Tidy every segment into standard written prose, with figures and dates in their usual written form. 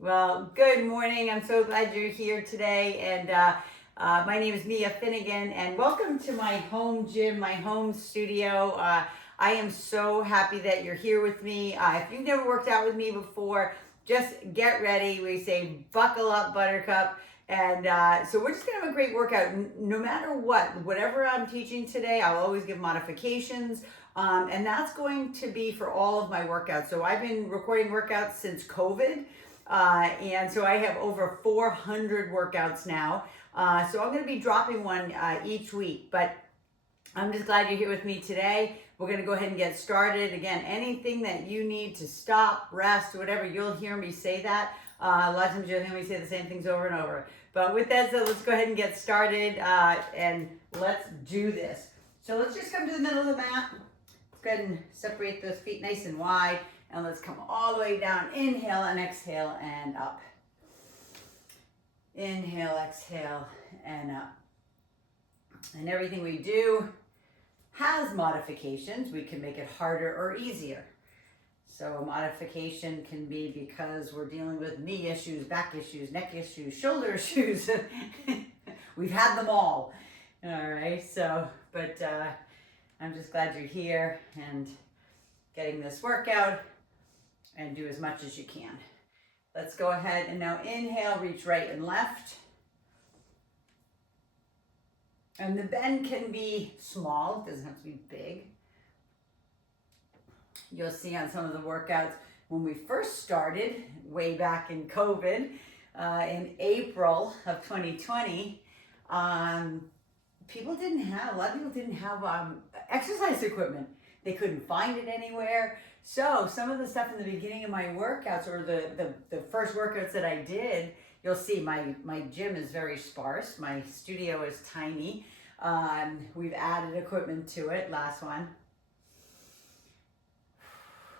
Well, good morning. I'm so glad you're here today. And my name is Mia Finnegan, and welcome to my home gym, my home studio. I am so happy that you're here with me. If you've never worked out with me before, just get ready. We say buckle up, Buttercup. And so we're just gonna have a great workout. No matter whatever I'm teaching today, I'll always give modifications. And that's going to be for all of my workouts. So I've been recording workouts since COVID. And so I have over 400 workouts now. So I'm going to be dropping one each week, but I'm just glad you're here with me today. We're going to go ahead and get started. Again, anything that you need to stop, rest, whatever, you'll hear me say that. A lot of times you'll hear me say the same things over and over. But with that said, let's go ahead and get started and let's do this. So let's just come to the middle of the mat. Let's go ahead and separate those feet nice and wide. And let's come all the way down. Inhale and exhale and up. Inhale, exhale, and up. And everything we do has modifications. We can make it harder or easier. So a modification can be because we're dealing with knee issues, back issues, neck issues, shoulder issues. We've had them all. All right, so, but I'm just glad you're here and getting this workout. And do as much as you can. Let's go ahead and now inhale, reach right and left. And the bend can be small, it doesn't have to be big. You'll see on some of the workouts when we first started, way back in COVID, in April of 2020, a lot of people didn't have exercise equipment. They couldn't find it anywhere. So some of the stuff in the beginning of my workouts, or the first workouts that I did, you'll see my gym is very sparse. My studio is tiny. We've added equipment to it, last one.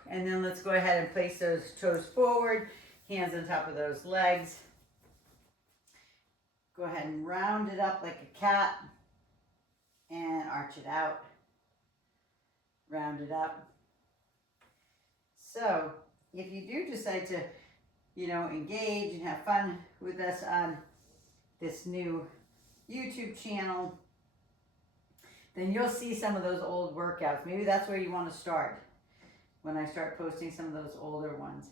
And then let's go ahead and place those toes forward, hands on top of those legs. Go ahead and round it up like a cat and arch it out. Round it up. So if you do decide to, engage and have fun with us on this new YouTube channel, then you'll see some of those old workouts. Maybe that's where you want to start when I start posting some of those older ones.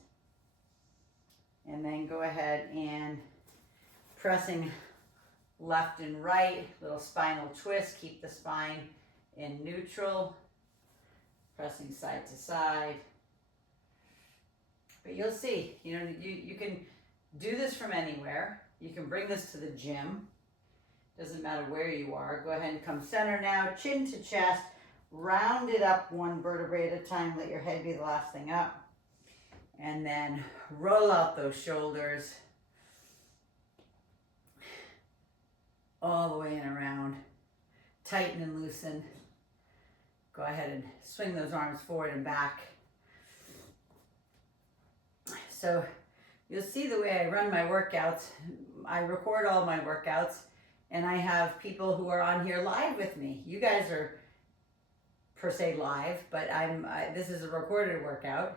And then go ahead and pressing left and right, little spinal twist, keep the spine in neutral, pressing side to side. But you'll see, you can do this from anywhere. You can bring this to the gym. Doesn't matter where you are. Go ahead and come center now, chin to chest. Round it up one vertebrae at a time. Let your head be the last thing up. And then roll out those shoulders. All the way and around. Tighten and loosen. Go ahead and swing those arms forward and back. So you'll see the way I run my workouts. I record all my workouts, and I have people who are on here live with me. You guys are per se live, but this is a recorded workout,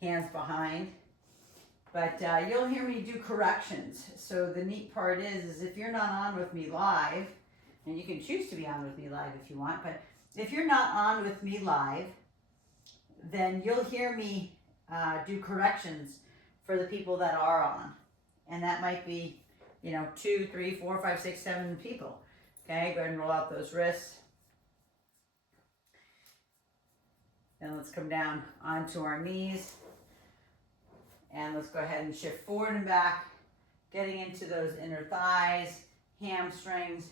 hands behind. But you'll hear me do corrections. So the neat part is if you're not on with me live, and you can choose to be on with me live if you want, but if you're not on with me live, then you'll hear me do corrections for the people that are on. And that might be, 2, 3, 4, 5, 6, 7 people. Okay, go ahead and roll out those wrists. Then let's come down onto our knees. And let's go ahead and shift forward and back, getting into those inner thighs, hamstrings.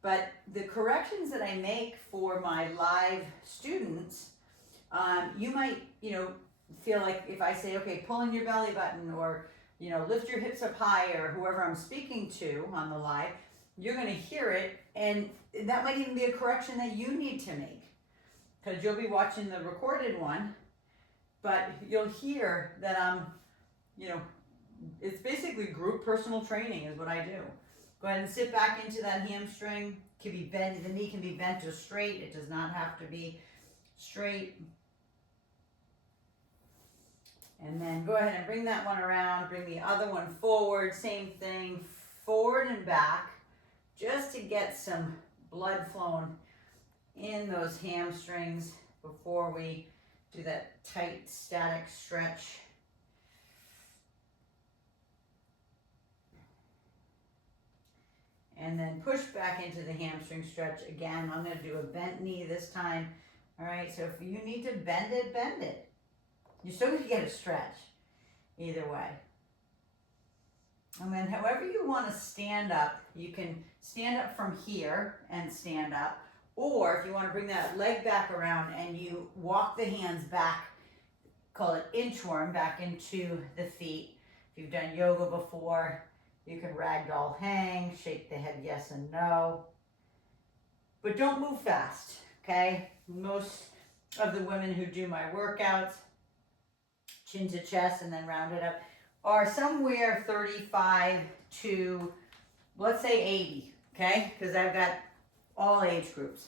But the corrections that I make for my live students, you might, feel like if I say, okay, pull in your belly button, or, lift your hips up high, or whoever I'm speaking to on the live, you're going to hear it. And that might even be a correction that you need to make, because you'll be watching the recorded one, but you'll hear that it's basically group personal training is what I do. Go ahead and sit back into that hamstring. Can be bent, the knee can be bent to straight. It does not have to be straight. And then go ahead and bring that one around, bring the other one forward, same thing, forward and back, just to get some blood flowing in those hamstrings before we do that tight static stretch. And then push back into the hamstring stretch again. I'm going to do a bent knee this time. All right, so if you need to bend it, bend it. You're still going to get a stretch either way. And then however you want to stand up, you can stand up from here and stand up. Or if you want to bring that leg back around and you walk the hands back, call it inchworm, back into the feet. If you've done yoga before, you can ragdoll hang, shake the head yes and no. But don't move fast, okay? Most of the women who do my workouts, chin to chest and then round it up, are somewhere 35 to, let's say 80, okay? Because I've got all age groups,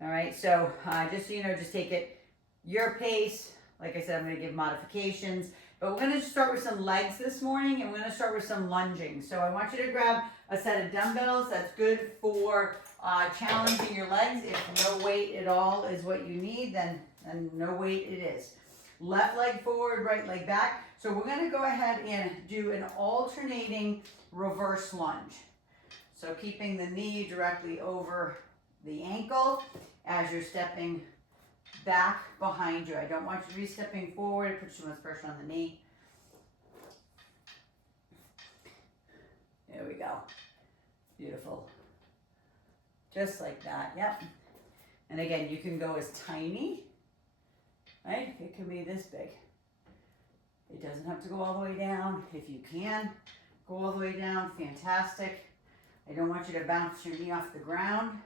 all right? So just so you know, just take it your pace. Like I said, I'm going to give modifications, but we're going to start with some legs this morning, and we're going to start with some lunging. So I want you to grab a set of dumbbells. That's good for challenging your legs. If no weight at all is what you need, then no weight it is. Left leg forward, right leg back. So we're going to go ahead and do an alternating reverse lunge. So keeping the knee directly over the ankle as you're stepping back behind you. I don't want you to be stepping forward. It puts too much pressure on the knee. There we go. Beautiful. Just like that. Yep. And again, you can go as tiny, right? It can be this big. It doesn't have to go all the way down. If you can go all the way down, fantastic. I don't want you to bounce your knee off the ground.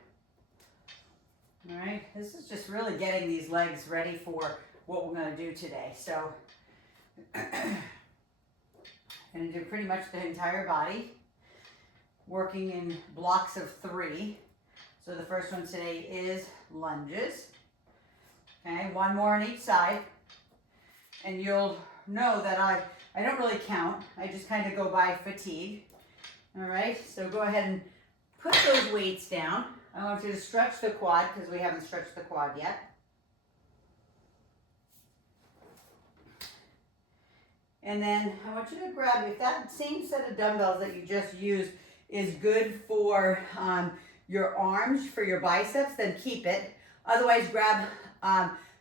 All right, this is just really getting these legs ready for what we're going to do today. So I'm going to do pretty much the entire body, working in blocks of 3. So the first one today is lunges. Okay, one more on each side. And you'll know that I don't really count. I just kind of go by fatigue. All right, so go ahead and put those weights down. I want you to stretch the quad because we haven't stretched the quad yet. And then I want you to grab, if that same set of dumbbells that you just used is good for your arms, for your biceps, then keep it. Otherwise, grab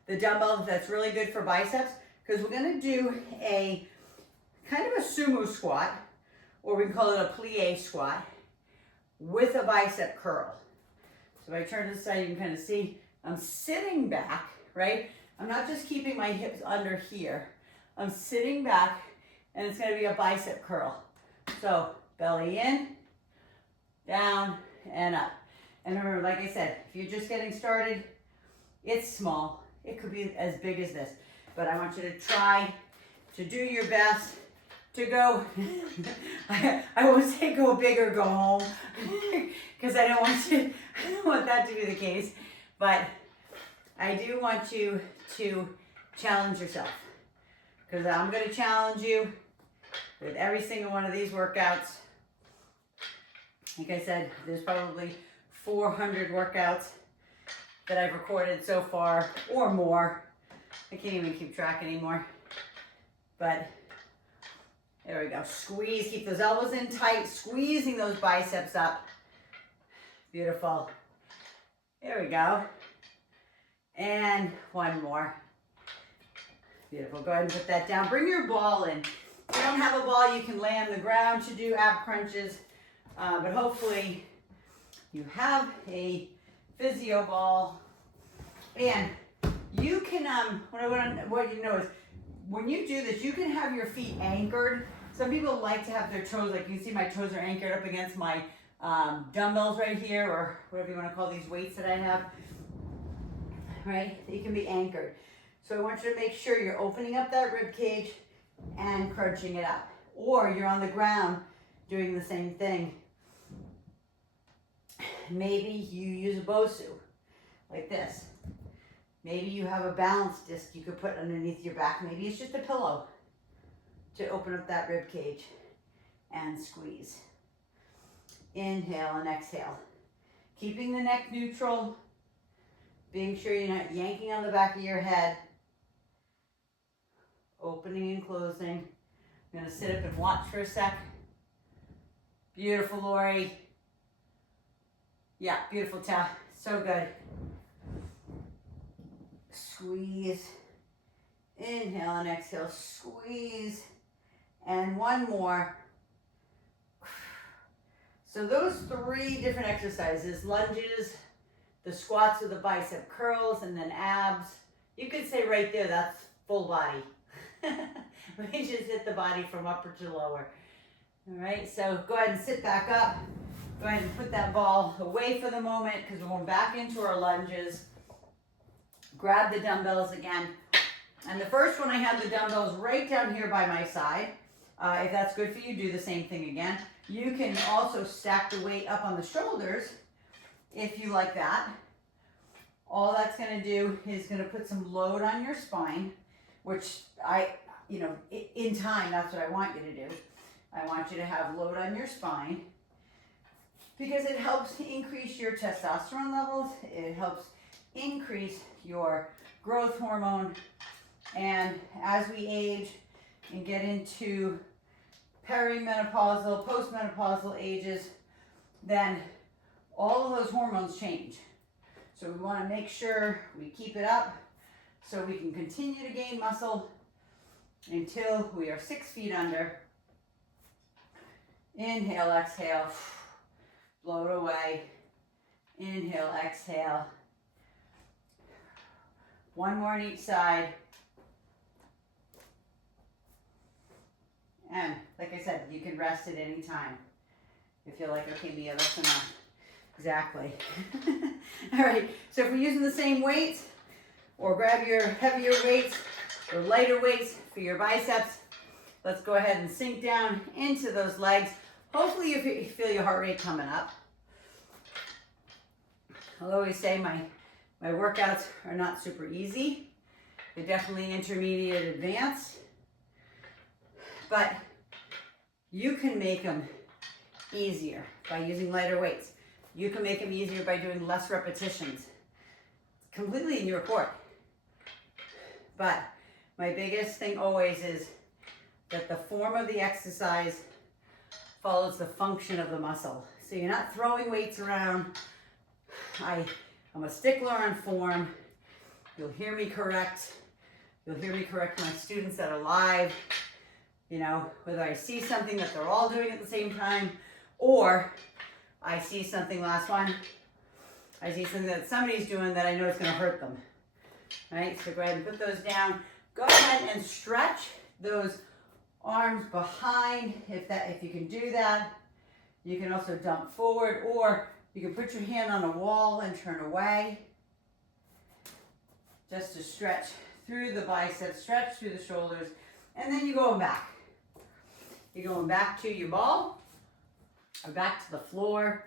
the dumbbell that's really good for biceps, because we're going to do a kind of a sumo squat, or we can call it a plie squat, with a bicep curl. So if I turn to the side, you can kind of see I'm sitting back, right? I'm not just keeping my hips under here. I'm sitting back, and it's going to be a bicep curl. So belly in, down, and up. And remember, like I said, if you're just getting started, it's small. It could be as big as this. But I want you to try to do your best to go, I won't say go big or go home, because I don't want that to be the case, but I do want you to challenge yourself, because I'm going to challenge you with every single one of these workouts. Like I said, there's probably 400 workouts that I've recorded so far, or more. I can't even keep track anymore, but there we go. Squeeze, keep those elbows in tight, squeezing those biceps up. Beautiful. There we go. And one more. Beautiful. Go ahead and put that down. Bring your ball in. If you don't have a ball, you can lay on the ground to do ab crunches, but hopefully you have a physio ball. And you can, what you know is, when you do this, you can have your feet anchored. Some people like to have their toes, like you can see my toes are anchored up against my dumbbells right here, or whatever you want to call these weights that I have, right? They can be anchored. So I want you to make sure you're opening up that rib cage and crunching it up. Or you're on the ground doing the same thing. Maybe you use a Bosu, like this. Maybe you have a balance disc you could put underneath your back. Maybe it's just a pillow. to open up that rib cage and squeeze. Inhale and exhale. Keeping the neck neutral, being sure you're not yanking on the back of your head. Opening and closing. I'm gonna sit up and watch for a sec. Beautiful, Lori. Yeah, beautiful, Ta. So good. Squeeze. Inhale and exhale. Squeeze. And one more. So those 3 different exercises, lunges, the squats with the bicep curls, and then abs. You could say right there, that's full body. We just hit the body from upper to lower. All right, so go ahead and sit back up. Go ahead and put that ball away for the moment because we're going back into our lunges. Grab the dumbbells again. And the first one, I have the dumbbells right down here by my side. If that's good for you, do the same thing again. You can also stack the weight up on the shoulders if you like that. All that's going to do is going to put some load on your spine, which in time, that's what I want you to do. I want you to have load on your spine because it helps increase your testosterone levels. It helps increase your growth hormone. And as we age and get into perimenopausal, postmenopausal ages, then all of those hormones change. So we want to make sure we keep it up so we can continue to gain muscle until we are 6 feet under. Inhale, exhale, blow it away. Inhale, exhale. One more on each side. And like I said, you can rest at any time. If you're like, okay, Mia, that's enough. Exactly. All right, so if we're using the same weights, or grab your heavier weights or lighter weights for your biceps, let's go ahead and sink down into those legs. Hopefully you feel your heart rate coming up. I'll always say my workouts are not super easy. They're definitely intermediate advanced. But you can make them easier by using lighter weights. You can make them easier by doing less repetitions. Completely in your court. But my biggest thing always is that the form of the exercise follows the function of the muscle. So you're not throwing weights around. I'm a stickler on form. You'll hear me correct. You'll hear me correct my students that are live. You know, whether I see something that they're all doing at the same time, or I see something, last one, I see something that somebody's doing that I know is going to hurt them. Right? So go ahead and put those down. Go ahead and stretch those arms behind if you can do that. You can also dump forward, or you can put your hand on a wall and turn away. Just to stretch through the biceps, stretch through the shoulders, and then you're going back. You're going back to your ball, or back to the floor,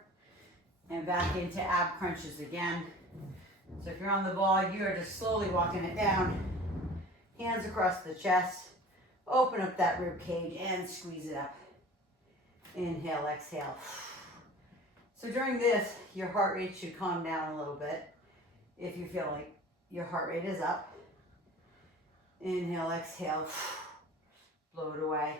and back into ab crunches again. So if you're on the ball, you are just slowly walking it down. Hands across the chest. Open up that rib cage and squeeze it up. Inhale, exhale. So during this, your heart rate should calm down a little bit if you feel like your heart rate is up. Inhale, exhale. Blow it away.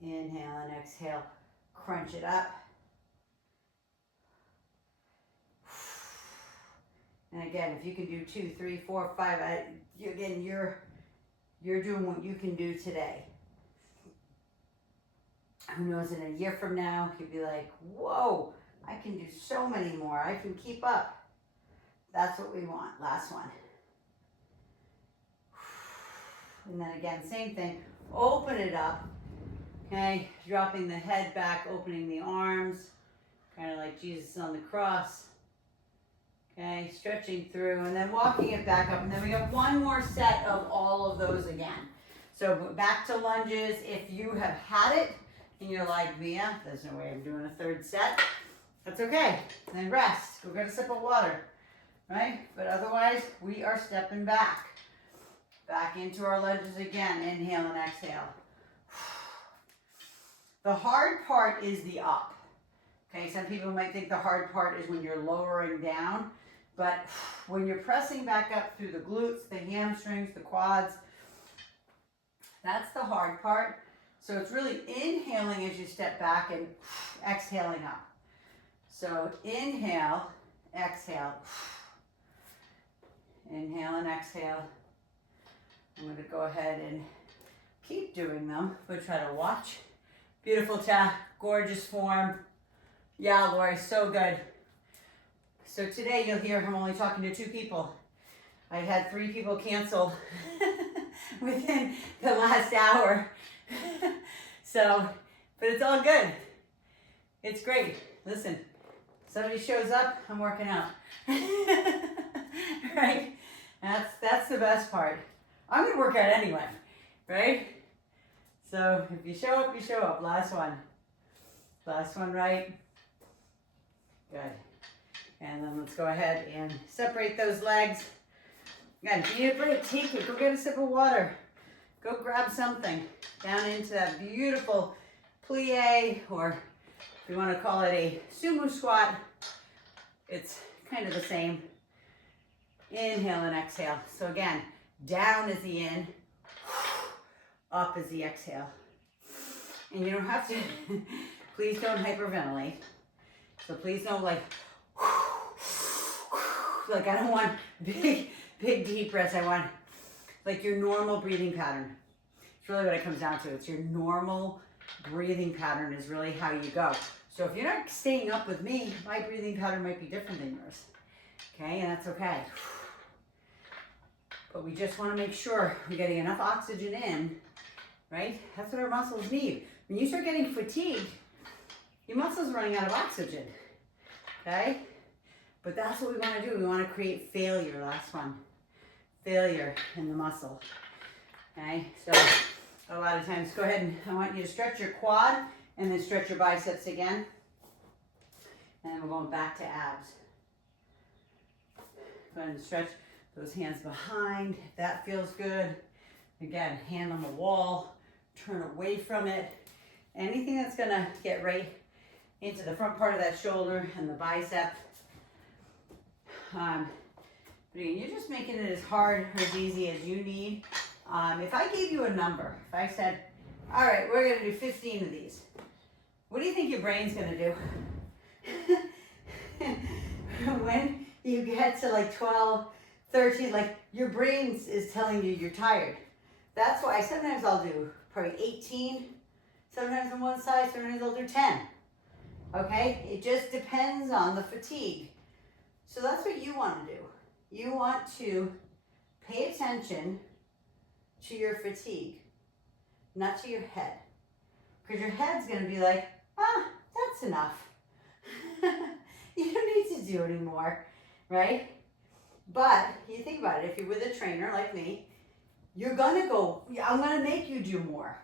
Inhale and exhale. Crunch it up. And again, if you can do 2, 3, 4, 5, again, you're doing what you can do today. Who knows, in a year from now, you'll be like, whoa, I can do so many more. I can keep up. That's what we want. Last one. And then again, same thing. Open it up. Okay, dropping the head back, opening the arms, kind of like Jesus on the cross. Okay, stretching through and then walking it back up. And then we have one more set of all of those again. So back to lunges. If you have had it and you're like, Mia, there's no way I'm doing a third set, that's okay. Then rest. Go get a sip of water. right? But otherwise, we are stepping back. Back into our lunges again. Inhale and exhale. The hard part is the up. Okay, some people might think the hard part is when you're lowering down, but when you're pressing back up through the glutes, the hamstrings, the quads, that's the hard part. So it's really inhaling as you step back and exhaling up. So inhale, exhale. Inhale and exhale. I'm going to go ahead and keep doing them, but try to watch. Beautiful gorgeous form. Yeah, Lori, so good. So today you'll hear I'm only talking to 2 people. I had 3 people cancel within the last hour. So, but it's all good. It's great. Listen, somebody shows up, I'm working out. Right? That's the best part. I'm going to work out anyway, right? So if you show up, you show up. Last one. Last one, right? Good. And then let's go ahead and separate those legs. Again, if you need a break, take it. Go get a sip of water. Go grab something. Down into that beautiful plie, or if you want to call it a sumo squat, it's kind of the same. Inhale and exhale. So again, down is the in, up is the exhale. And you don't have to, please don't hyperventilate. So please don't like I don't want big deep breaths. I want like your normal breathing pattern. It's really what it comes down to. It's your normal breathing pattern is really how you go. So if you're not staying up with me, my breathing pattern might be different than yours. Okay, and that's okay. But we just want to make sure we're getting enough oxygen in, right? That's what our muscles need. When you start getting fatigued, your muscles are running out of oxygen, okay? But that's what we want to do. We want to create failure, last one. Failure in the muscle, okay? So a lot of times, go ahead and I want you to stretch your quad and then stretch your biceps again. And then we're going back to abs. Go ahead and stretch those hands behind, if that feels good. Again, hand on the wall, turn away from it. Anything that's gonna get right into the front part of that shoulder and the bicep. But again, you're just making it as hard or as easy as you need. If I gave you a number, if I said, all right, we're gonna do 15 of these, what do you think your brain's gonna do? When you get to like 12, 13, like your brain is telling you you're tired. That's why sometimes I'll do probably 18, sometimes on one side, sometimes I'll do 10. Okay, it just depends on the fatigue. So that's what you want to do. You want to pay attention to your fatigue, not to your head. Because your head's going to be like, that's enough. You don't need to do anymore, right? But you think about it, if you're with a trainer like me, you're going to go, I'm going to make you do more.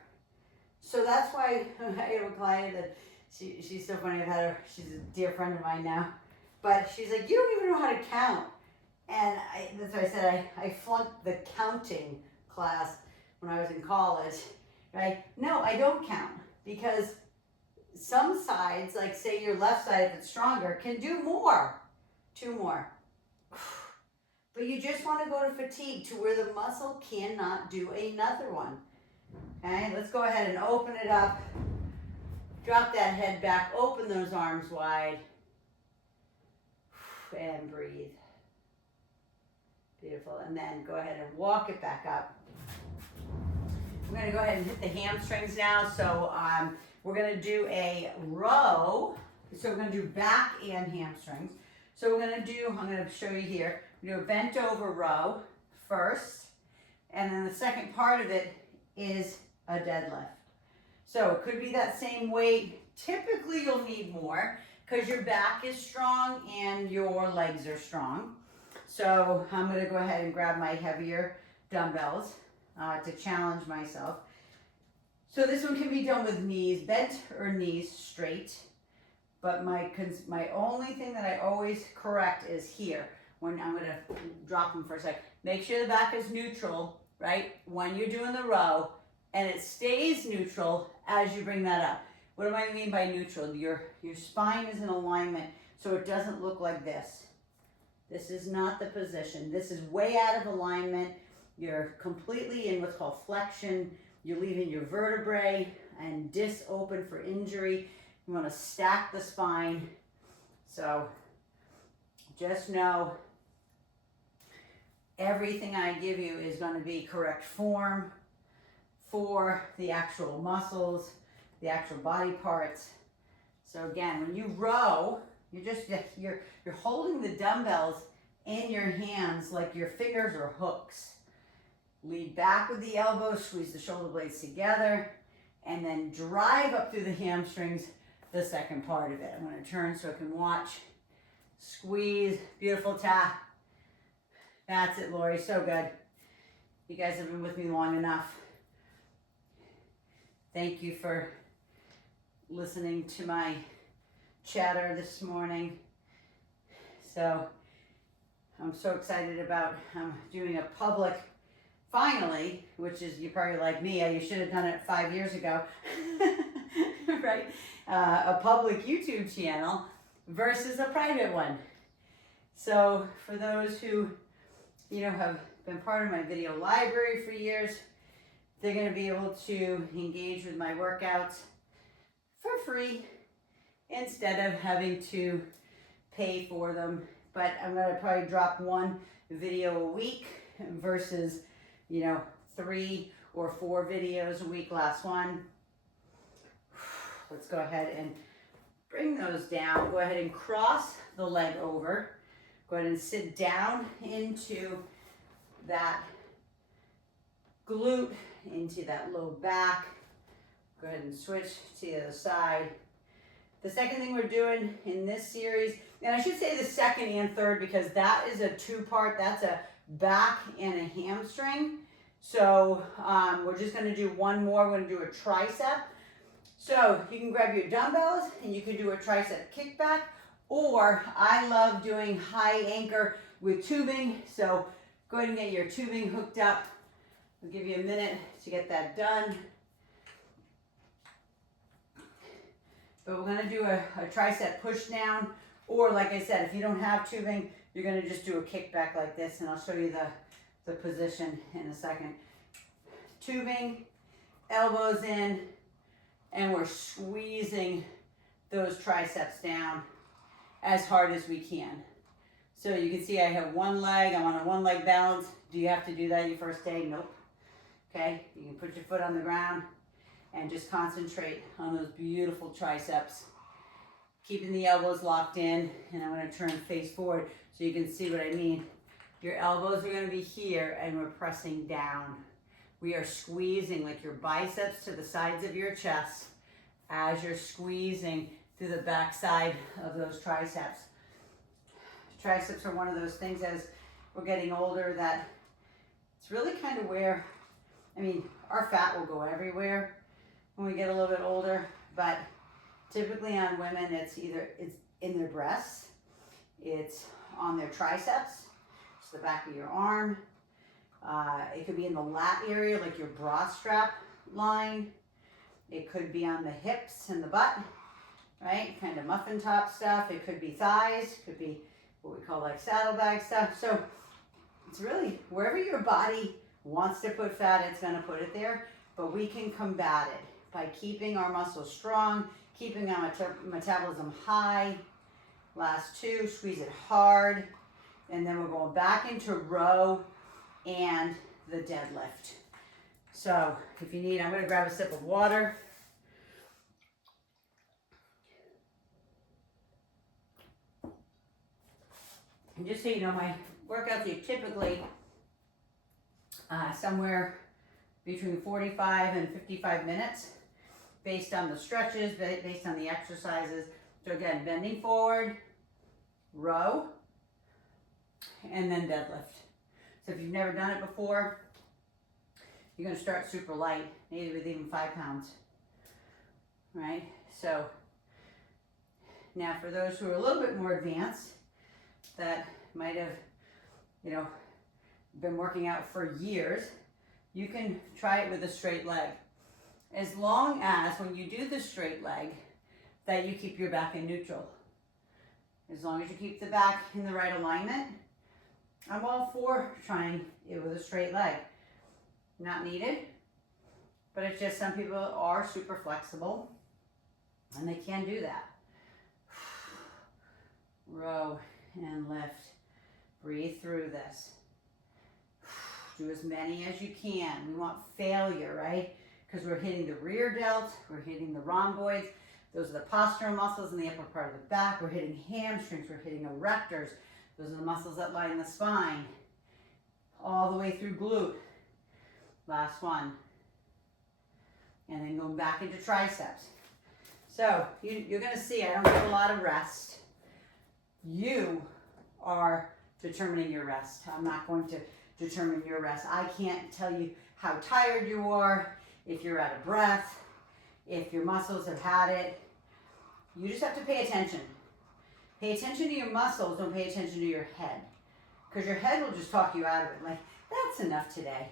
So that's why I have a client that she's so funny. I've had her, she's a dear friend of mine now. But she's like, you don't even know how to count. And that's why I said I flunked the counting class when I was in college, right? No, I don't count because some sides, like say your left side, if it's stronger, can do more. 2 more. But you just want to go to fatigue to where the muscle cannot do another one. Okay, let's go ahead and open it up. Drop that head back, open those arms wide. And breathe. Beautiful. And then go ahead and walk it back up. We're going to go ahead and hit the hamstrings now. So we're going to do a row. So we're going to do back and hamstrings. So we're going to do, I'm going to show you here, do a bent over row first. And then the second part of it is a deadlift. So it could be that same weight. Typically you'll need more because your back is strong and your legs are strong. So I'm going to go ahead and grab my heavier dumbbells to challenge myself. So this one can be done with knees bent or knees straight. But my only thing that I always correct is here. when I'm gonna drop them for a sec. Make sure the back is neutral, right? When you're doing the row, and it stays neutral as you bring that up. What do I mean by neutral? Your spine is in alignment, so it doesn't look like this. This is not the position. This is way out of alignment. You're completely in what's called flexion. You're leaving your vertebrae and disc open for injury. You want to stack the spine. So just know everything I give you is going to be correct form for the actual muscles, the actual body parts. So again, when you row, you're holding the dumbbells in your hands like your fingers are hooks. Lead back with the elbows, squeeze the shoulder blades together, and then drive up through the hamstrings, the second part of it. I'm going to turn so I can watch. Squeeze, beautiful tap. That's it, Lori, so good. You guys have been with me long enough. Thank you for listening to my chatter this morning. So I'm so excited about doing a public, finally, which is, you're probably like me, you should have done it 5 years ago, right? A public YouTube channel versus a private one. So for those who, have been part of my video library for years, they're going to be able to engage with my workouts for free instead of having to pay for them. But I'm going to probably drop one video a week versus, 3 or 4 videos a week. Last one. Let's go ahead and bring those down. Go ahead and cross the leg over. Go ahead and sit down into that glute, into that low back. Go ahead and switch to the other side. The second thing we're doing in this series, and I should say the second and third because that is a 2-part, that's a back and a hamstring. So we're just gonna do one more, we're gonna do a tricep. So you can grab your dumbbells and you can do a tricep kickback, or I love doing high anchor with tubing. So go ahead and get your tubing hooked up. I'll give you a minute to get that done. But we're gonna do a tricep push down, or like I said, if you don't have tubing, you're gonna just do a kickback like this, and I'll show you the position in a second. Tubing, elbows in, and we're squeezing those triceps down as hard as we can. So you can see I have one leg, I'm on a 1-leg balance. Do you have to do that your first day? Nope. Okay, you can put your foot on the ground and just concentrate on those beautiful triceps. Keeping the elbows locked in, and I'm gonna turn face forward so you can see what I mean. Your elbows are gonna be here and we're pressing down. We are squeezing like your biceps to the sides of your chest as you're squeezing through the back side of those triceps. Triceps are one of those things as we're getting older that it's really kind of where, our fat will go everywhere when we get a little bit older, but typically on women, it's in their breasts, it's on their triceps, it's the back of your arm. It could be in the lat area, like your bra strap line. It could be on the hips and the butt, right? Kind of muffin top stuff. It could be thighs, could be what we call like saddlebag stuff. So it's really wherever your body wants to put fat, it's gonna put it there, but we can combat it by keeping our muscles strong, keeping our metabolism high. Last 2, squeeze it hard, and then we're going back into row and the deadlift. So if you need, I'm gonna grab a sip of water. And just so you know, my workouts are typically somewhere between 45 and 55 minutes based on the stretches, based on the exercises. So again, bending forward, row, and then deadlift. So if you've never done it before, you're gonna start super light, maybe with even 5 pounds, right? So now for those who are a little bit more advanced, that might have you know, been working out for years, you can try it with a straight leg. As long as when you do the straight leg, that you keep your back in neutral. As long as you keep the back in the right alignment, I'm all for trying it with a straight leg. Not needed, but it's just some people are super flexible and they can do that. Row and lift. Breathe through this. Do as many as you can. We want failure, right? Because we're hitting the rear delt, we're hitting the rhomboids. Those are the postural muscles in the upper part of the back. We're hitting hamstrings, we're hitting erectors. Those are the muscles that line the spine. All the way through glute. Last one. And then going back into triceps. So you're gonna see I don't get a lot of rest. You are determining your rest. I'm not going to determine your rest. I can't tell you how tired you are, if you're out of breath, if your muscles have had it. You just have to pay attention. Pay attention to your muscles, don't pay attention to your head. Because your head will just talk you out of it. Like, that's enough today.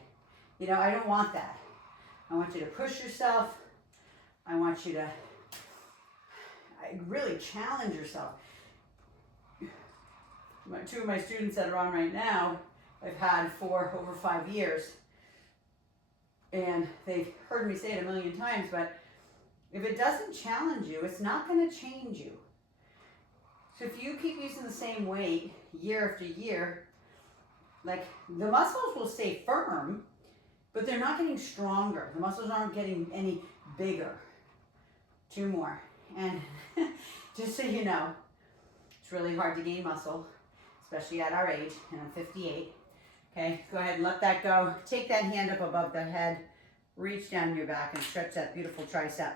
You know, I don't want that. I want you to push yourself. I want you to really challenge yourself. Two of my students that are on right now, I've had for over 5 years. And they've heard me say it a million times, but if it doesn't challenge you, it's not going to change you. So if you keep using the same weight year after year, like the muscles will stay firm, but they're not getting stronger. The muscles aren't getting any bigger. 2 more. And just so you know, it's really hard to gain muscle, especially at our age, and I'm 58. Okay, go ahead and let that go. Take that hand up above the head, reach down your back and stretch that beautiful tricep.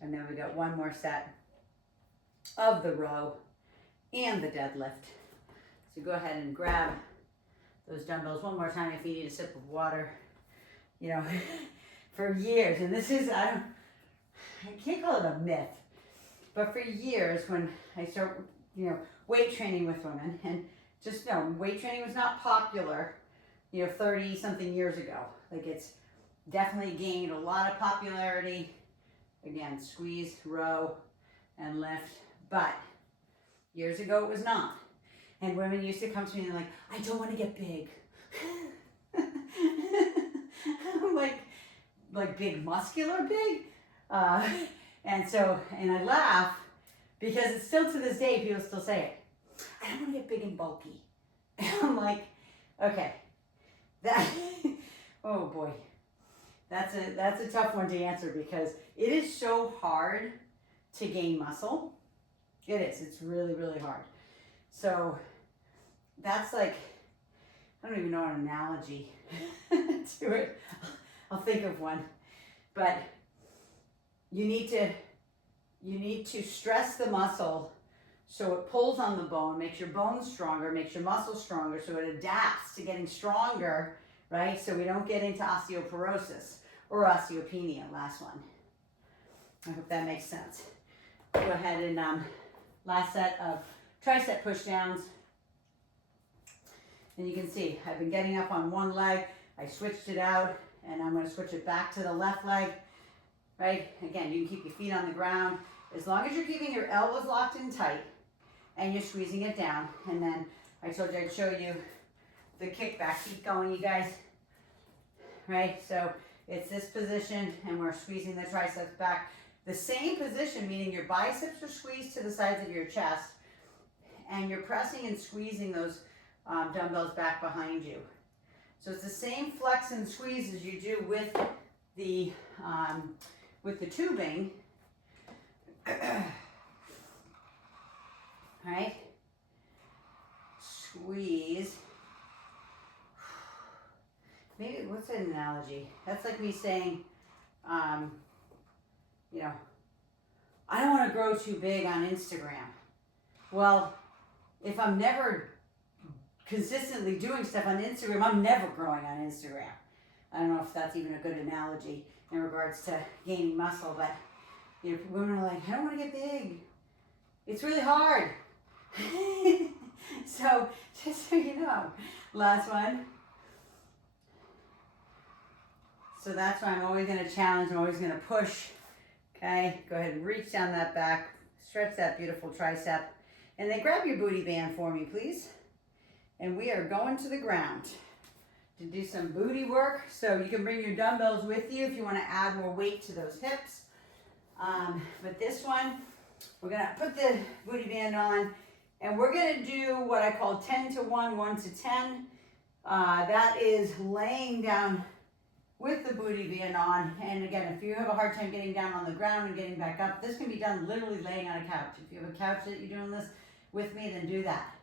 And then we got 1 more set of the row and the deadlift. So go ahead and grab those dumbbells 1 more time if you need a sip of water. You know, for years, and this is, I can't call it a myth, but for years when I start, you know, weight training with women, and just know, weight training was not popular, you know, 30 something years ago. Like, it's definitely gained a lot of popularity. Again, squeeze, row, and lift. But years ago it was not. And women used to come to me and they're like, I don't want to get big. I'm like big, muscular big. And I laugh because it's still to this day, people still say it. I don't want to get big and bulky. And I'm like, okay, that, oh boy, that's a tough one to answer because it is so hard to gain muscle. It is, it's really, really hard. So that's like, I don't even know an analogy to it. I'll think of one, but you need to stress the muscle so it pulls on the bone, makes your bone stronger, makes your muscle stronger, so it adapts to getting stronger, right? So we don't get into osteoporosis or osteopenia, last one. I hope that makes sense. Go ahead and last set of tricep push downs. And you can see I've been getting up on one leg, I switched it out, and I'm going to switch it back to the left leg, right? Again, you can keep your feet on the ground as long as you're keeping your elbows locked in tight and you're squeezing it down. And then I told you I'd show you the kickback. Keep going, you guys, right? So it's this position and we're squeezing the triceps back. The same position, meaning your biceps are squeezed to the sides of your chest and you're pressing and squeezing those dumbbells back behind you. So it's the same flex and squeeze as you do with the tubing. Right? Squeeze. Maybe, what's an analogy? That's like me saying, you know, I don't want to grow too big on Instagram. Well, if I'm never consistently doing stuff on Instagram, I'm never growing on Instagram. I don't know if that's even a good analogy in regards to gaining muscle, but you know, women are like, I don't want to get big. It's really hard. So just so you know, last one. So that's why I'm always going to challenge, I'm always going to push. Okay, go ahead and reach down that back, stretch that beautiful tricep, and then grab your booty band for me, please. And we are going to the ground to do some booty work. So you can bring your dumbbells with you if you want to add more weight to those hips. But this one, we're going to put the booty band on, and we're going to do what I call 10 to 1, 1 to 10. That is laying down with the booty band on. And again, if you have a hard time getting down on the ground and getting back up, this can be done literally laying on a couch. If you have a couch that you're doing this with me, then do that.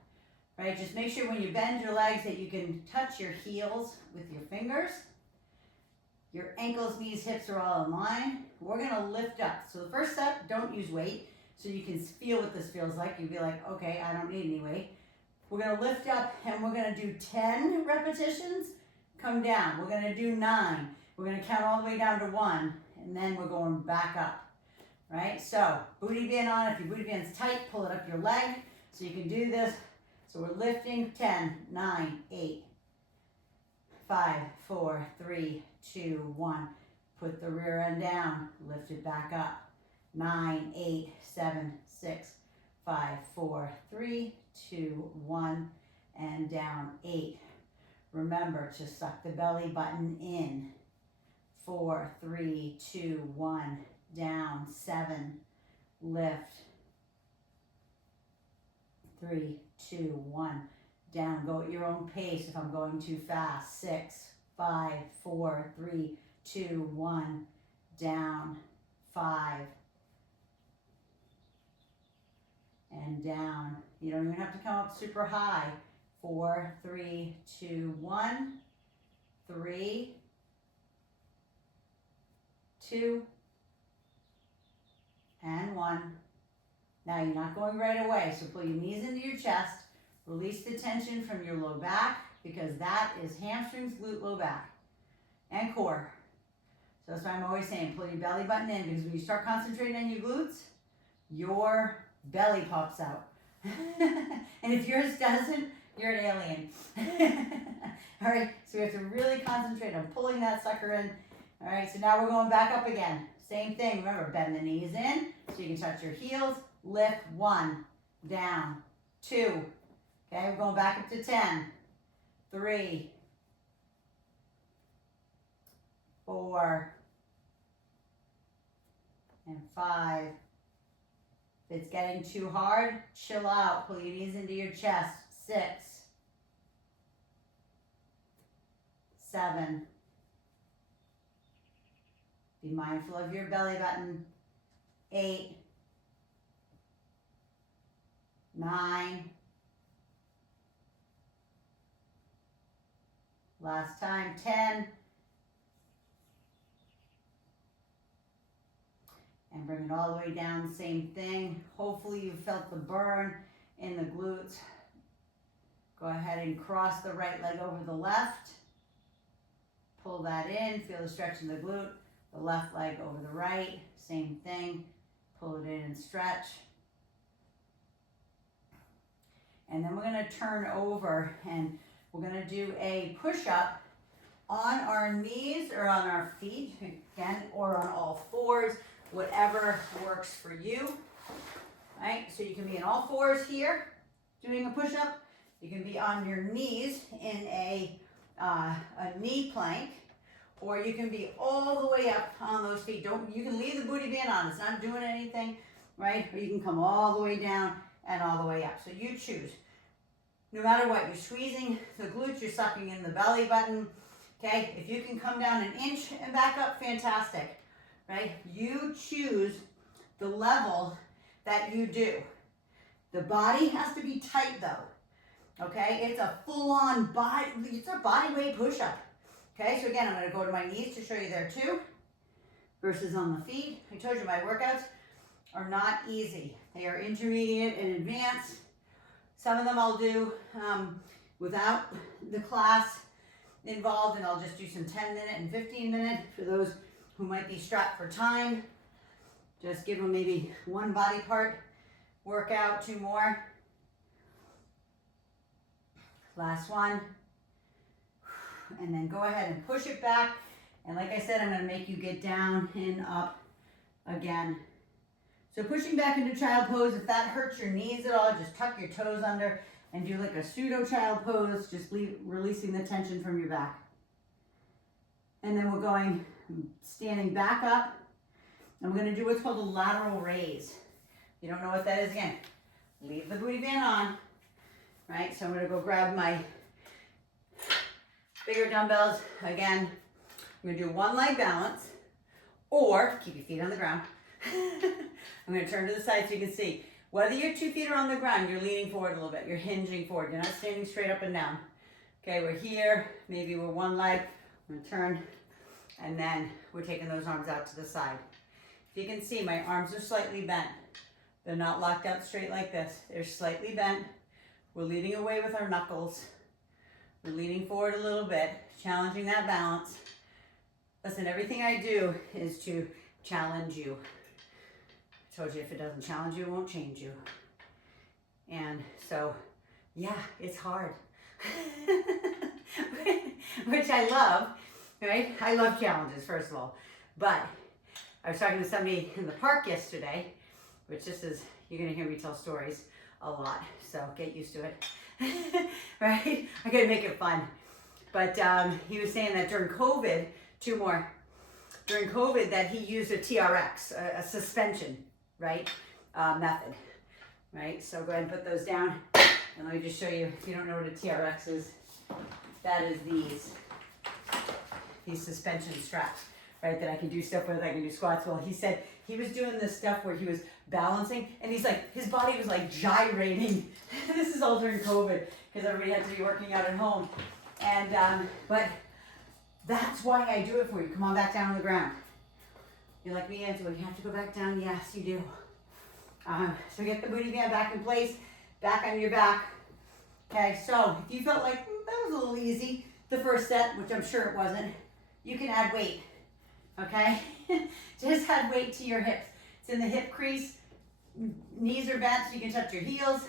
Right? Just make sure when you bend your legs that you can touch your heels with your fingers. Your ankles, knees, hips are all in line. We're gonna lift up. So the first step, don't use weight. So you can feel what this feels like. You'll be like, okay, I don't need any weight. We're gonna lift up and we're gonna do 10 repetitions. Come down. We're going to do 9. We're going to count all the way down to 1, and then we're going back up. Right? So, booty band on. If your booty band's tight, pull it up your leg so you can do this. So we're lifting 10, 9, 8, 5, 4, 3, 2, 1. Put the rear end down. Lift it back up. 9, 8, 7, 6, 5, 4, 3, 2, 1, and down 8. Remember to suck the belly button in. 4, 3, 2, 1, down. 7, lift. 3, 2, 1, down. Go at your own pace if I'm going too fast. 6, 5, 4, 3, 2, 1, down. 5, and down. You don't even have to come up super high. 4, 3, 2, 1, 3, 2, and 1. Now you're not going right away, so pull your knees into your chest, release the tension from your low back, because that is hamstrings, glute, low back, and core. So that's why I'm always saying, pull your belly button in, because when you start concentrating on your glutes, your belly pops out. And if yours doesn't, you're an alien. All right, so we have to really concentrate on pulling that sucker in. All right, so now we're going back up again. Same thing, remember, bend the knees in so you can touch your heels. Lift. 1, down. 2, okay, we're going back up to 10. 3, 4, and 5. If it's getting too hard, chill out. Pull your knees into your chest. 6, 7. Be mindful of your belly button. 8, 9. Last time, 10. And bring it all the way down, same thing. Hopefully you felt the burn in the glutes. Go ahead and cross the right leg over the left. Pull that in, feel the stretch in the glute. The left leg over the right, same thing. Pull it in and stretch. And then we're gonna turn over and we're gonna do a push-up on our knees or on our feet, again, or on all fours, whatever works for you. Right? So you can be on all fours here, doing a push-up. You can be on your knees in a knee plank, or you can be all the way up on those feet. You can leave the booty band on, it's not doing anything, right? Or you can come all the way down and all the way up. So you choose. No matter what, you're squeezing the glutes, you're sucking in the belly button. Okay, if you can come down an inch and back up, fantastic, right? You choose the level that you do. The body has to be tight though, okay? It's a full-on body, it's a body weight push-up. Okay, so again, I'm gonna go to my knees to show you there too, versus on the feet. I told you my workouts are not easy. They are intermediate and advanced. Some of them I'll do without the class involved, and I'll just do some 10-minute and 15-minute for those who might be strapped for time. Just give them maybe one body part workout, 2 more. Last one. And then go ahead and push it back. And like I said, I'm gonna make you get down and up again. So pushing back into child pose, if that hurts your knees at all, just tuck your toes under and do like a pseudo child pose, just releasing the tension from your back. And then we're going, standing back up, and we're gonna do what's called a lateral raise. You don't know what that is, again, leave the booty band on, right? So I'm gonna go grab my bigger dumbbells. Again, I'm gonna do one leg balance, or keep your feet on the ground. I'm gonna turn to the side so you can see. Whether your 2 feet are on the ground, you're leaning forward a little bit, you're hinging forward, you're not standing straight up and down. Okay, we're here, maybe we're one leg, I'm gonna turn, and then we're taking those arms out to the side. If you can see, my arms are slightly bent. They're not locked out straight like this. They're slightly bent. We're leading away with our knuckles. We're leaning forward a little bit, challenging that balance. Listen, everything I do is to challenge you. I told you if it doesn't challenge you, it won't change you. And so, yeah, it's hard. Which I love, right? I love challenges, first of all. But I was talking to somebody in the park yesterday, which this is, you're gonna hear me tell stories a lot, so get used to it, right? I gotta make it fun. But he was saying that during COVID, during COVID that he used a TRX, a suspension, right, method, right? So go ahead and put those down, and let me just show you, if you don't know what a TRX is, that is these suspension straps, right, that I can do stuff with, I can do squats. Well, he said he was doing this stuff where he was balancing, and he's like, his body was like gyrating. This is all during COVID, because everybody had to be working out at home. And, but that's why I do it for you. Come on back down on the ground. You're like me, Angela, you have to go back down? Yes, you do. So get the booty band back in place, back on your back. Okay, so if you felt like that was a little easy, the first set, which I'm sure it wasn't, you can add weight, okay? Just add weight to your hips. It's in the hip crease, knees are bent so you can touch your heels.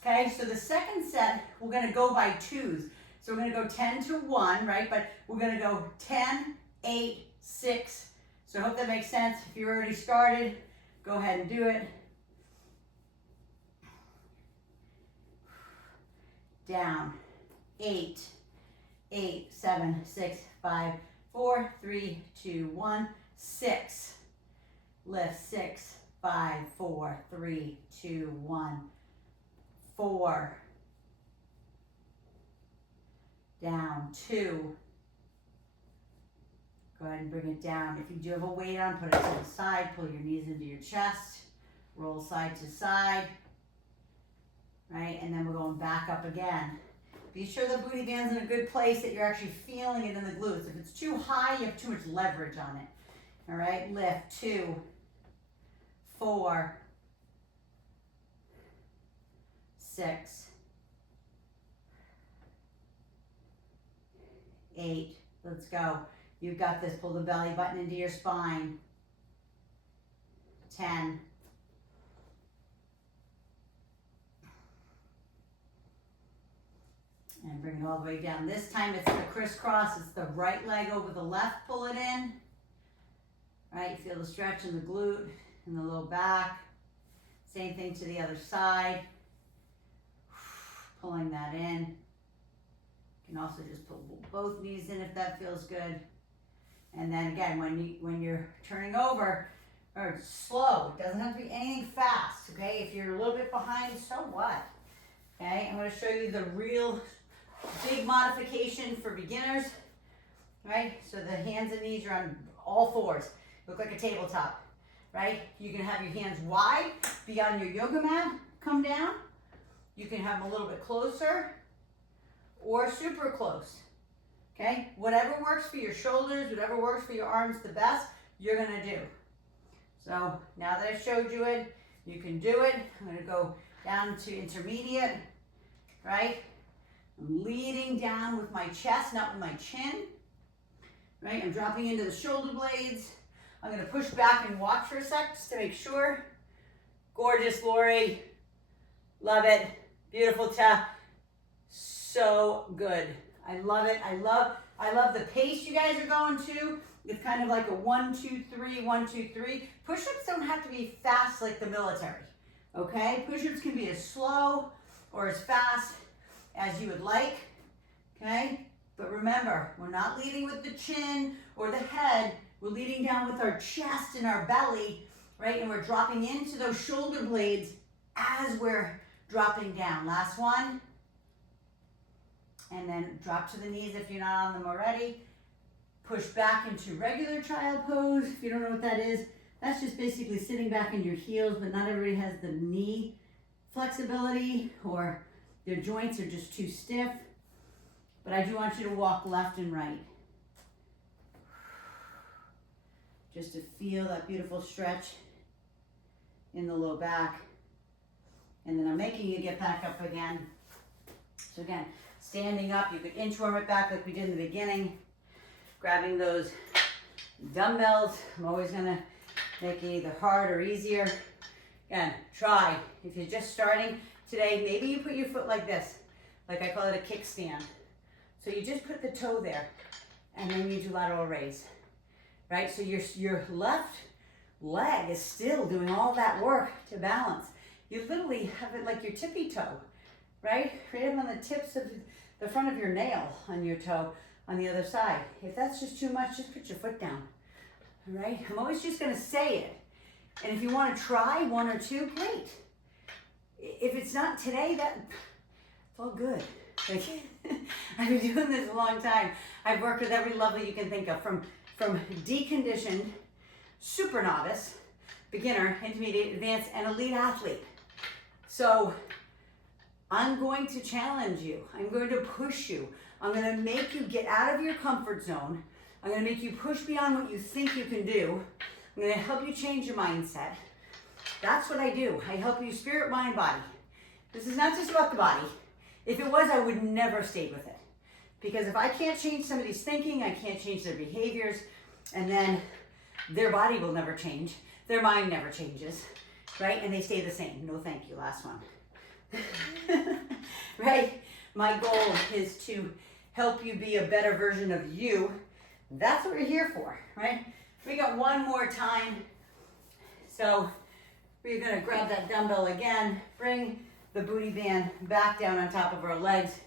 Okay, so the second set, we're gonna go by twos. So we're gonna go 10 to 1, right? But we're gonna go 10, 8, 6. So I hope that makes sense. If you're already started, go ahead and do it. Down, 8, 8, 7, 6, 5, 4, 3, 2, 1, 6. Lift, 6, 5, 4, 3, 2, 1, 4. Down, 2. Go ahead and bring it down. If you do have a weight on, put it to the side, pull your knees into your chest, roll side to side, right? And then we're going back up again. Be sure the booty band's in a good place, that you're actually feeling it in the glutes. If it's too high, you have too much leverage on it. All right, lift, 2, 4, 6, 8, let's go. You've got this, pull the belly button into your spine. 10. And bring it all the way down. This time it's the crisscross, it's the right leg over the left, pull it in. Right, you feel the stretch in the glute, in the low back. Same thing to the other side. Pulling that in. You can also just pull both knees in if that feels good. And then again, when you're turning over, or slow, it doesn't have to be anything fast, okay? If you're a little bit behind, so what? Okay, I'm gonna show you the real big modification for beginners, right? So the hands and knees are on all fours. Look like a tabletop, right? You can have your hands wide, be on your yoga mat, come down. You can have them a little bit closer or super close, okay? Whatever works for your shoulders, whatever works for your arms the best, you're gonna do. So now that I showed you it, you can do it. I'm gonna go down to intermediate, right? I'm leading down with my chest, not with my chin, right? I'm dropping into the shoulder blades. I'm gonna push back and watch for a sec just to make sure. Gorgeous, Lori. Love it. Beautiful, Ta. so good. I love it. I love the pace you guys are going to. It's kind of like a 1, 2, 3, 1, 2, 3. Push-ups don't have to be fast like the military, okay? Push-ups can be as slow or as fast as you would like, okay? But remember, we're not leading with the chin or the head. We're leading down with our chest and our belly, right? And we're dropping into those shoulder blades as we're dropping down. Last one. And then drop to the knees if you're not on them already. Push back into regular child pose. If you don't know what that is, that's just basically sitting back in your heels, but not everybody has the knee flexibility or their joints are just too stiff. But I do want you to walk left and right. Just to feel that beautiful stretch in the low back. And then I'm making you get back up again. So again, standing up, you could inchworm it back like we did in the beginning. Grabbing those dumbbells. I'm always gonna make it either hard or easier. Again, try. If you're just starting today, maybe you put your foot like this. Like I call it a kickstand. So you just put the toe there and then you do lateral raise, right? So your left leg is still doing all that work to balance. You literally have it like your tippy toe, right? Right up on the tips of the front of your nail on your toe on the other side. If that's just too much, just put your foot down, all right? I'm always just gonna say it. And if you wanna try 1 or 2, great. If it's not today, it's all good. Like, I've been doing this a long time. I've worked with every level you can think of, from deconditioned, super novice, beginner, intermediate, advanced, and elite athlete. So I'm going to challenge you. I'm going to push you. I'm going to make you get out of your comfort zone. I'm going to make you push beyond what you think you can do. I'm going to help you change your mindset. That's what I do. I help you spirit, mind, body. This is not just about the body. If it was, I would never have stayed with it. Because if I can't change somebody's thinking, I can't change their behaviors, and then their body will never change. Their mind never changes, right? And they stay the same. No, thank you. Last one. Right? My goal is to help you be a better version of you. That's what we're here for, right? We got one more time. So we're going to grab that dumbbell again, bring the booty band back down on top of our legs.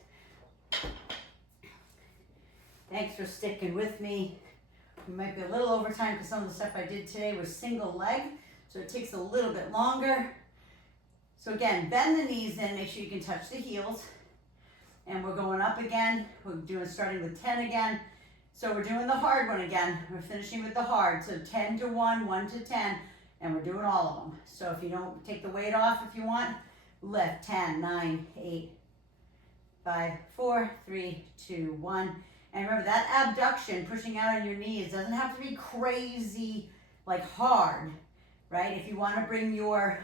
Thanks for sticking with me. We might be a little over time because some of the stuff I did today was single leg, so it takes a little bit longer. So again, bend the knees in, make sure you can touch the heels. And we're going up again. We're starting with 10 again. So we're doing the hard one again. We're finishing with the hard. So 10 to 1, 1 to 10, and we're doing all of them. So if you don't take the weight off if you want, lift 10, 9, 8, 5, 4, 3, 2, 1. And remember that abduction, pushing out on your knees, doesn't have to be crazy, like hard, right? If you want to bring your,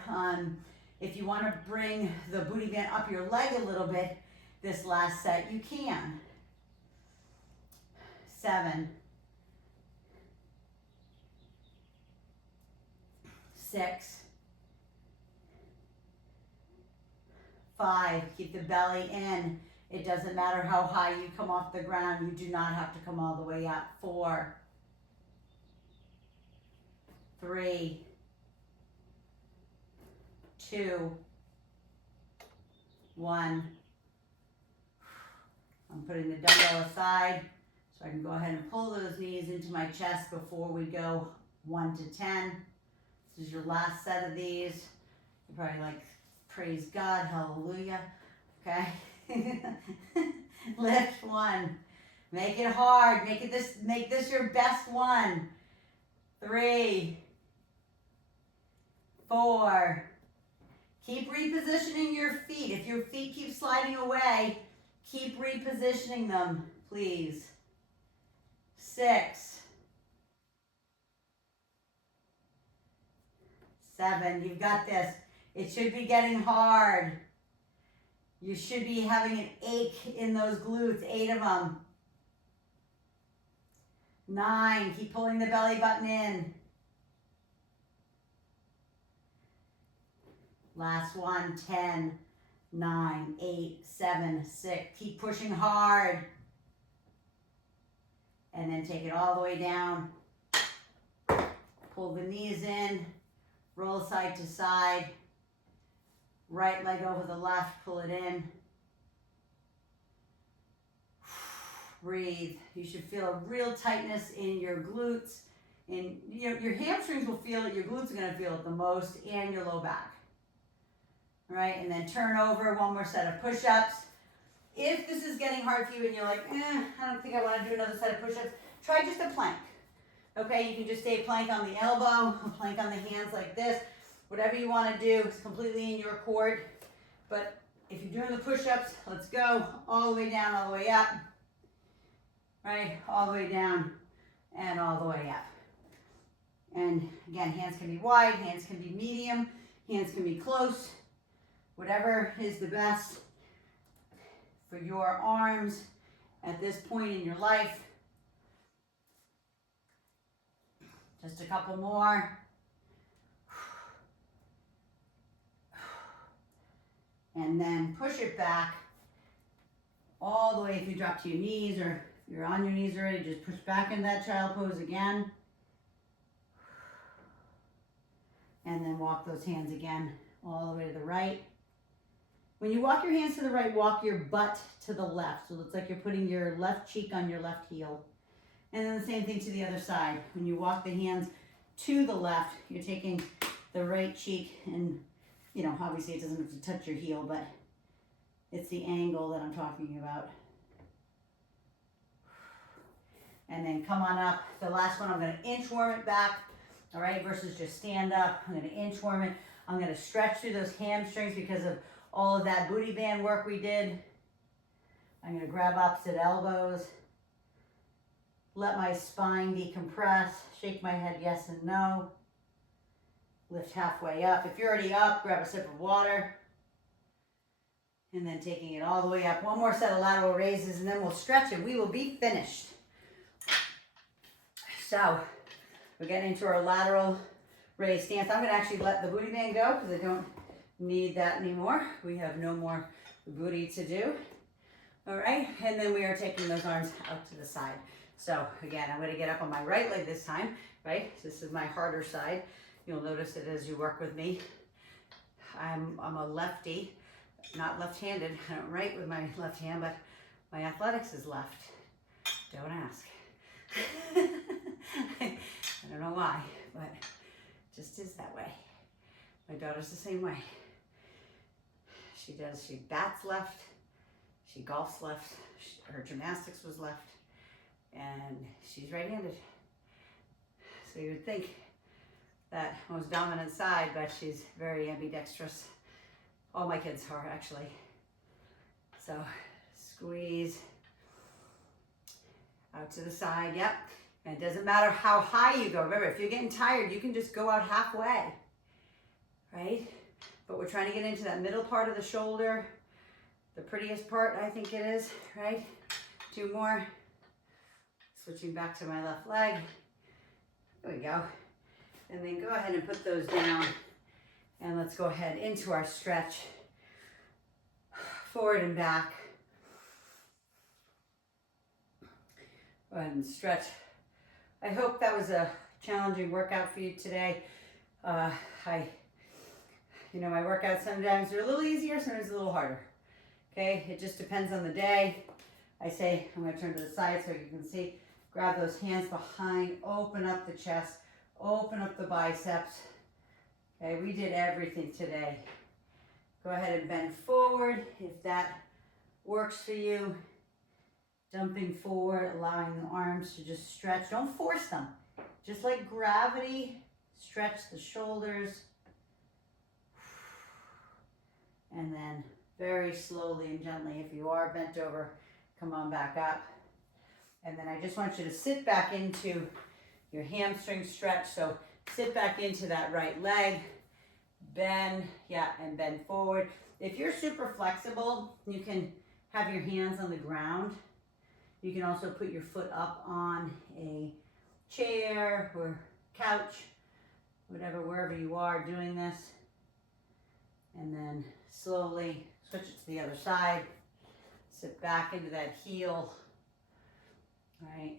if you want to bring the booty band up your leg a little bit, this last set, you can. 7, 6, 5, keep the belly in. It doesn't matter how high you come off the ground. You do not have to come all the way up. 4, 3, 2, 1. I'm putting the dumbbell aside so I can go ahead and pull those knees into my chest before we go 1 to 10. This is your last set of these. You're probably like, praise God, hallelujah. Okay. Lift 1. Make it hard. Make this your best one. 3, 4. Keep repositioning your feet. If your feet keep sliding away, keep repositioning them, please. 6, 7. You've got this. It should be getting hard. You should be having an ache in those glutes, 8 of them. 9, keep pulling the belly button in. Last one, 10. 9, 8, 7, 6. Keep pushing hard. And then take it all the way down. Pull the knees in. Roll side to side. Right leg over the left. Pull it in. Breathe. You should feel a real tightness in your glutes. And your hamstrings will feel it. Your glutes are going to feel it the most, and your low back. All right, and then turn over. One more set of push-ups. If this is getting hard for you and you're like, I don't think I want to do another set of push-ups, try just a plank. Okay, you can just stay plank on the elbow, a plank on the hands like this. Whatever you want to do, it's completely in your court. But if you're doing the push-ups, let's go all the way down, all the way up. Right, all the way down and all the way up. And again, hands can be wide, hands can be medium, hands can be close. Whatever is the best for your arms at this point in your life. Just a couple more. And then push it back all the way. If you drop to your knees or if you're on your knees already, just push back in that child pose again. And then walk those hands again all the way to the right. When you walk your hands to the right, walk your butt to the left. So it's like you're putting your left cheek on your left heel. And then the same thing to the other side. When you walk the hands to the left, you're taking the right cheek and, obviously it doesn't have to touch your heel, but it's the angle that I'm talking about. And then come on up. The last one, I'm going to inchworm it back, all right, versus just stand up. I'm going to inchworm it. I'm going to stretch through those hamstrings because of all of that booty band work we did. I'm going to grab opposite elbows. Let my spine decompress. Shake my head yes and no. Lift halfway up. If you're already up, grab a sip of water. And then taking it all the way up. One more set of lateral raises and then we'll stretch it. We will be finished. So we're getting into our lateral raise stance. I'm going to actually let the booty band go because I don't need that anymore. We have no more booty to do. All right, and then we are taking those arms out to the side. So again, I'm going to get up on my right leg this time, right? This is my harder side. You'll notice it as you work with me. I'm a lefty, not left-handed. I don't write with my left hand, but my athletics is left. Don't ask. I don't know why, but it just is that way. My daughter's the same way. She bats left, she golfs left, her gymnastics was left, and she's right-handed. So you would think that most dominant side, but she's very ambidextrous. All my kids are actually. So squeeze out to the side, yep. And it doesn't matter how high you go. Remember, if you're getting tired, you can just go out halfway, right? But we're trying to get into that middle part of the shoulder, the prettiest part, I think it is, right? 2 more. Switching back to my left leg. There we go. And then go ahead and put those down. And let's go ahead into our stretch. Forward and back. Go ahead and stretch. I hope that was a challenging workout for you today. My workouts sometimes are a little easier, sometimes a little harder. Okay, it just depends on the day. I say, I'm going to turn to the side so you can see. Grab those hands behind, open up the chest, open up the biceps. Okay, we did everything today. Go ahead and bend forward if that works for you. Dumping forward, allowing the arms to just stretch. Don't force them. Just like gravity, stretch the shoulders. And then very slowly and gently, if you are bent over, come on back up. And then I just want you to sit back into your hamstring stretch. So sit back into that right leg, bend, and bend forward. If you're super flexible, you can have your hands on the ground. You can also put your foot up on a chair or couch, wherever you are doing this. And then slowly Switch it to the other side. Sit back into that heel. All right.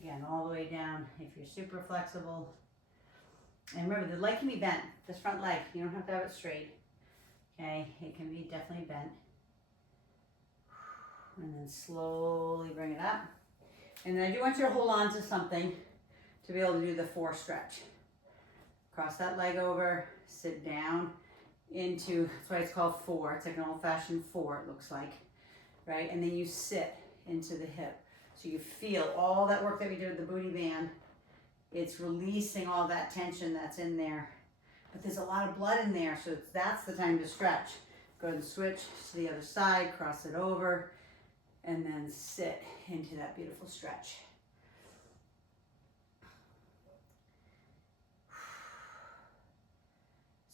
Again, all the way down if you're super flexible. And remember, the leg can be bent. This front leg, you don't have to have it straight. Okay, it can be definitely bent. And then slowly bring it up. And then I do want you to hold on to something to be able to do the 4 stretch. Cross that leg over, sit down into, that's why it's called 4. It's like an old-fashioned 4, it looks like, right? And then you sit into the hip. So you feel all that work that we did with the booty band. It's releasing all that tension that's in there. But there's a lot of blood in there, so that's the time to stretch. Go ahead and switch to the other side, cross it over, and then sit into that beautiful stretch.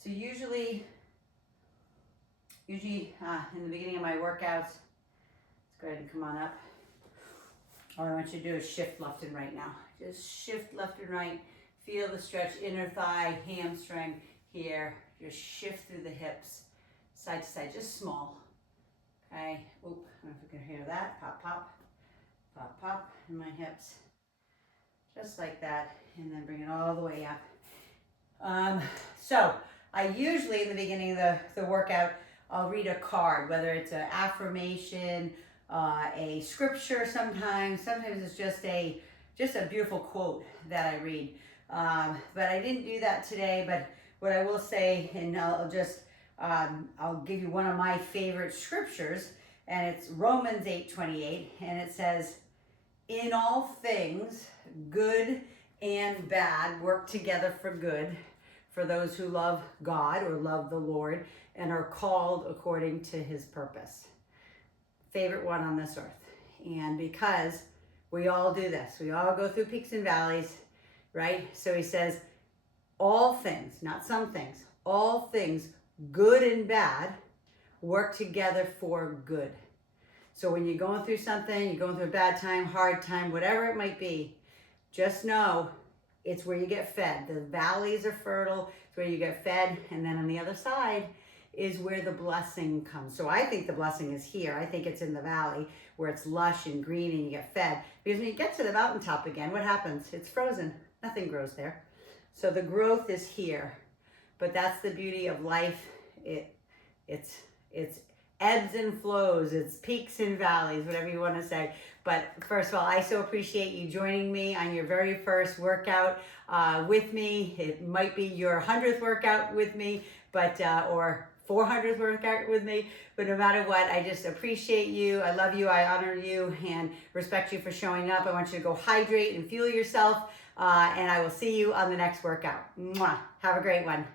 So usually in the beginning of my workouts, let's go ahead and come on up. All I want you to do is shift left and right now. Just shift left and right. Feel the stretch, inner thigh, hamstring here. Just shift through the hips, side to side, just small. Okay, oop, I don't know if you can hear that. Pop, pop, pop, pop in my hips. Just like that, and then bring it all the way up. So I usually, in the beginning of the workout, I'll read a card, whether it's an affirmation, a scripture sometimes it's just a beautiful quote that I read. But I didn't do that today, but what I will say, and I'll give you one of my favorite scriptures, and it's Romans 8:28, and it says, "In all things, good and bad work together for good, for those who love God or love the Lord and are called according to his purpose." Favorite one on this earth. And because we all do this, we all go through peaks and valleys, right? So he says, all things, not some things, all things, good and bad, work together for good. So when you're going through something, you're going through a bad time, hard time, whatever it might be, just know it's where you get fed. The valleys are fertile, it's where you get fed, and then on the other side is where the blessing comes. So I think the blessing is here. I think it's in the valley where it's lush and green and you get fed. Because when you get to the mountaintop again, what happens? It's frozen. Nothing grows there. So the growth is here. But that's the beauty of life. It's ebbs and flows. It's peaks and valleys, whatever you want to say. But first of all, I so appreciate you joining me on your very first workout with me. It might be your 100th workout with me, but or 400th workout with me, but no matter what, I just appreciate you. I love you. I honor you and respect you for showing up. I want you to go hydrate and fuel yourself, and I will see you on the next workout. Mwah. Have a great one.